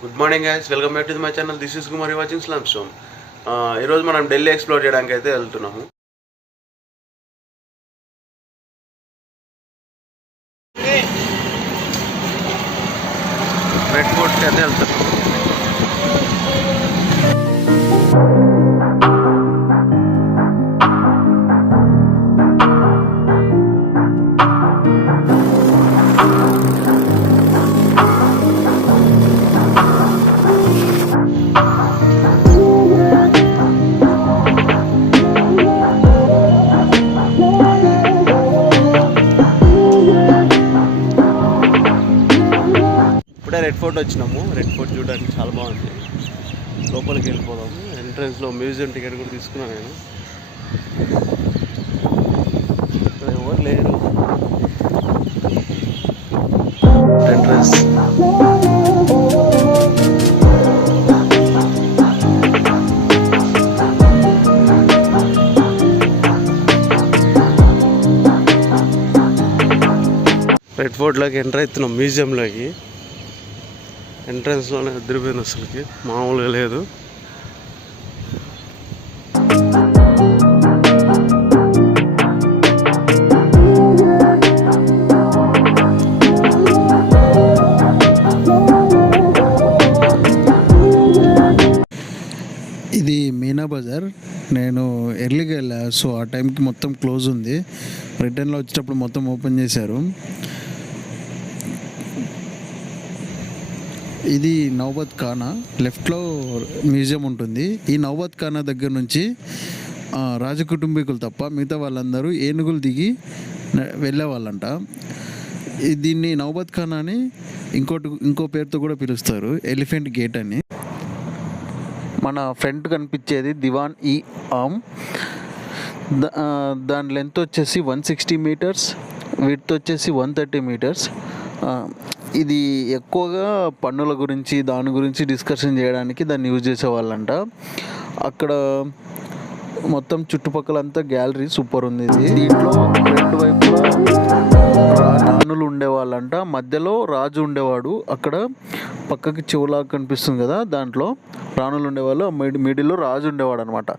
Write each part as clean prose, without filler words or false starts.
Good morning guys, welcome back to my channel. This is Kumar watching slum storm. ఈరోజు మనం ఢిల్లీ ఎక్స్ప్లోర్ చేయడానికి అయితే వెళ్తున్నాము. రెడ్ ఫోర్ట్కి అయితే వెళ్తున్నాము. ఇప్పుడే రెడ్ ఫోర్ట్ వచ్చినాము. రెడ్ ఫోర్ట్ చూడడానికి చాలా బాగుంది. లోపలికి వెళ్ళిపోదాము. ఎంట్రన్స్లో మ్యూజియం టికెట్ కూడా తీసుకున్నాను నేను. ఇక్కడ ఎవరు లేరు. ఎంట్రన్స్ రెడ్ ఫోర్ట్లోకి ఎంటర్ అవుతున్నాం. మ్యూజియంలోకి ఎంట్రన్స్లోనే అదిరిపోయింది. అసలుకి మామూలుగా లేదు. ఇది మీనా బజార్. నేను ఎర్లీగా వెళ్ళా, సో ఆ టైంకి మొత్తం క్లోజ్ ఉంది. రిటర్న్లో వచ్చేటప్పుడు మొత్తం ఓపెన్ చేశారు. ఇది నౌబత్ ఖానా. లెఫ్ట్లో మ్యూజియం ఉంటుంది. ఈ నౌబత్ ఖానా దగ్గర నుంచి రాజకుటుంబీకులు తప్ప మిగతా వాళ్ళందరూ ఏనుగులు దిగి వెళ్ళేవాళ్ళంట. దీన్ని నౌబత్ ఖానా అని ఇంకో పేరుతో కూడా పిలుస్తారు, ఎలిఫెంట్ గేట్ అని. మన ఫ్రంట్ కనిపించేది దివాన్-ఈ-ఆమ్. దాని లెంత్ వచ్చేసి 160 మీటర్స్, విడ్త్ వచ్చేసి 130 మీటర్స్. ఇది ఎక్కువగా పన్నుల గురించి దాని గురించి డిస్కషన్ చేయడానికి దాన్ని యూజ్ చేసేవాళ్ళంట. అక్కడ మొత్తం చుట్టుపక్కలంతా గ్యాలరీ సూపర్ ఉంది. దీంట్లో రెండు వైపులా రాణులు ఉండేవాళ్ళంట. మధ్యలో రాజు ఉండేవాడు. అక్కడ పక్కకి చెవులాగా కనిపిస్తుంది కదా, దాంట్లో రాణులు ఉండేవాళ్ళు. మిడిల్లో రాజు ఉండేవాడు అనమాట.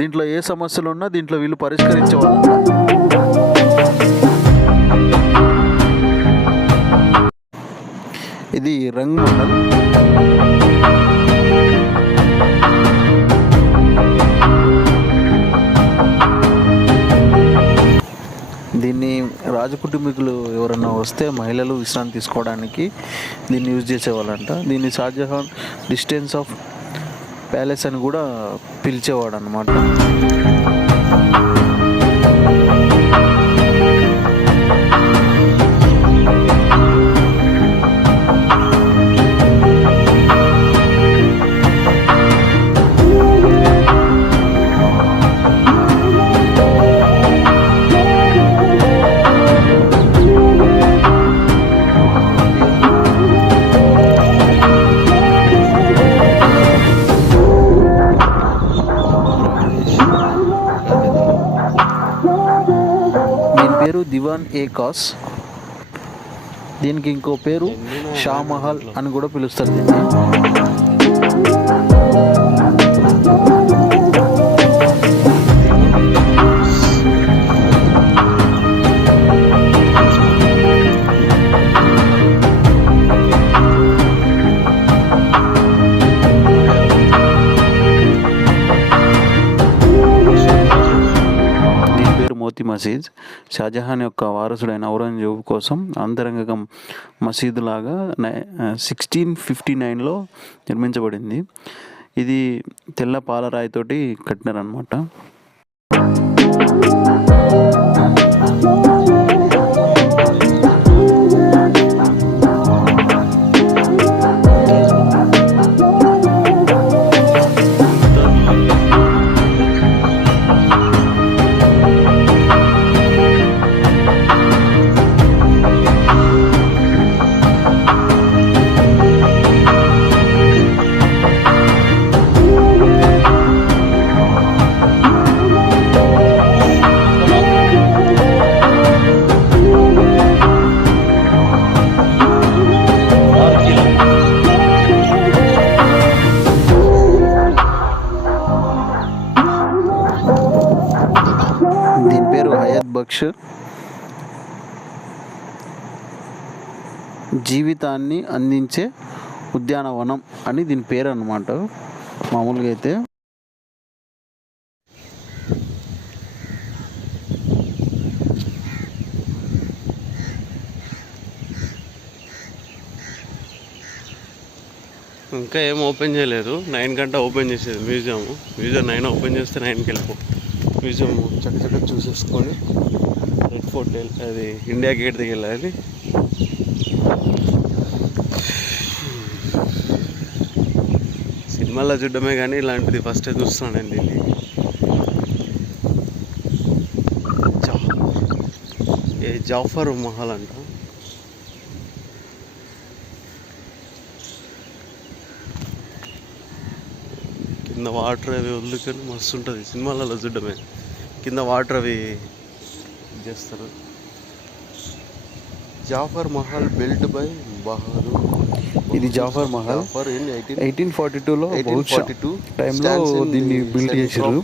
దీంట్లో ఏ సమస్యలు ఉన్నా దీంట్లో వీళ్ళు పరిష్కరించేవాళ్ళంట. ఇది రంగ్ మండల్. దీన్ని రాజకుటుంబీకులు ఎవరన్నా వస్తే మహిళలు విశ్రాంతి తీసుకోవడానికి దీన్ని యూజ్ చేసేవాళ్ళంట. దీన్ని షాజహాన్ డిస్టెన్స్ ఆఫ్ ప్యాలెస్ అని కూడా పిలిచేవాడు అన్నమాట. పేరు దివాన్-ఏ-ఖాస్. దీనికి ఇంకో పేరు షామహల్ అని కూడా పిలుస్తారు దీన్ని. మోతీ మసీద్ షాజహాన్ యొక్క వారసుడైన ఔరంగజేబు కోసం అంతరంగ మసీదు లాగా 1659లో నిర్మించబడింది. ఇది తెల్ల పాలరాయితోటి కట్టినారనమాట. జీవితాన్ని అందించే ఉద్యానవనం అని దీని పేరు అన్నమాట. మామూలుగా అయితే ఇంకా ఏం ఓపెన్ చేయలేరు. 9 గంట ఓపెన్ చేసేది మ్యూజియం 9 ఓపెన్ చేస్తే 9కి వెళ్ళిపో. మ్యూజియం చక్కచక్క చూసేసుకొని రెడ్ ఫోర్ట్ అది ఇండియా గేట్ దగ్గర వెళ్ళాలి. సినిమాల్లో చూడడమే కానీ ఇలాంటిది ఫస్ట్ టైం చూస్తున్నాను దీన్ని. జాఫర్ మహల్ అంట. కింద వాటర్ అవి వదులుకొని మస్తు ఉంటుంది. సినిమాలలో చూడడమే కింద వాటర్ అవి చేస్తారు. Zafar Mahal built by Bahadur. ఇది జాఫర్ మహల్ 1842లో 1842 టైంలో దీన్ని బిల్డ్ చేశారు.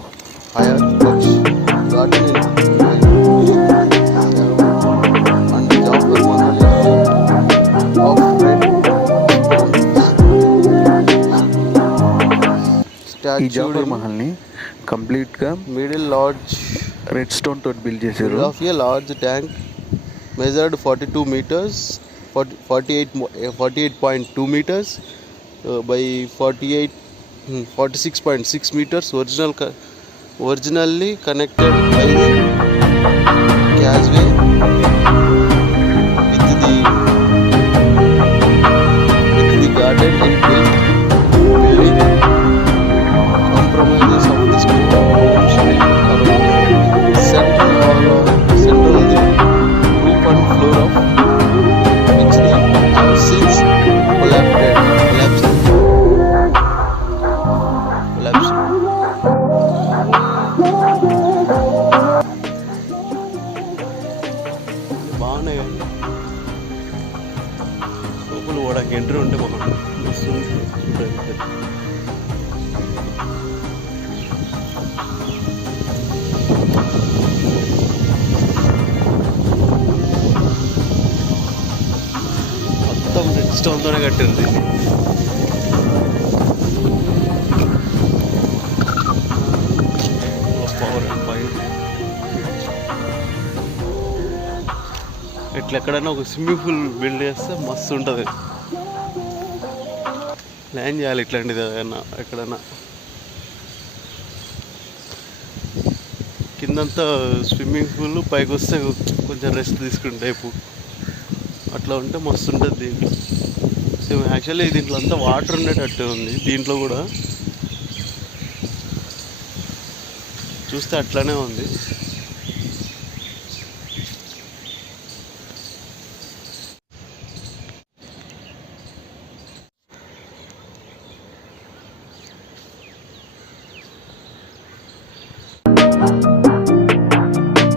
ఈ జాఫర్ మహల్ని కంప్లీట్గా మిడిల్ లార్జ్ రెడ్ స్టోన్ తోటి బిల్డ్ చేశారు. Of a large tank measured 42 meters 48.2 meters by 46.6 meters, originally connected by the causeway with the garden and building compromises of the school central the roof and floor of which they have since collapsed. బాగున్నాయి కానీ లోపల పోవడానికి ఎంట్రీ ఉంటే బాగుంటుంది. మొత్తం రెడ్ స్టోన్తోనే కట్టింది. పవర్ పైన ఇట్లా ఎక్కడైనా ఒక స్విమ్మింగ్ పూల్ బిల్డ్ చేస్తే మస్తు ఉంటుంది. ప్లాన్ చేయాలి ఇట్లాంటిది ఏదైనా ఎక్కడైనా. కిందంతా స్విమ్మింగ్ పూల్, పైకి వస్తే కొంచెం రెస్ట్ తీసుకునే టైపు అట్లా ఉంటే మస్తు ఉంటుంది దీంట్లో. సేమ్ యాక్చువల్లీ దీంట్లో అంతా వాటర్ ఉండేటట్టే ఉంది. దీంట్లో కూడా చూస్తే అట్లానే ఉంది.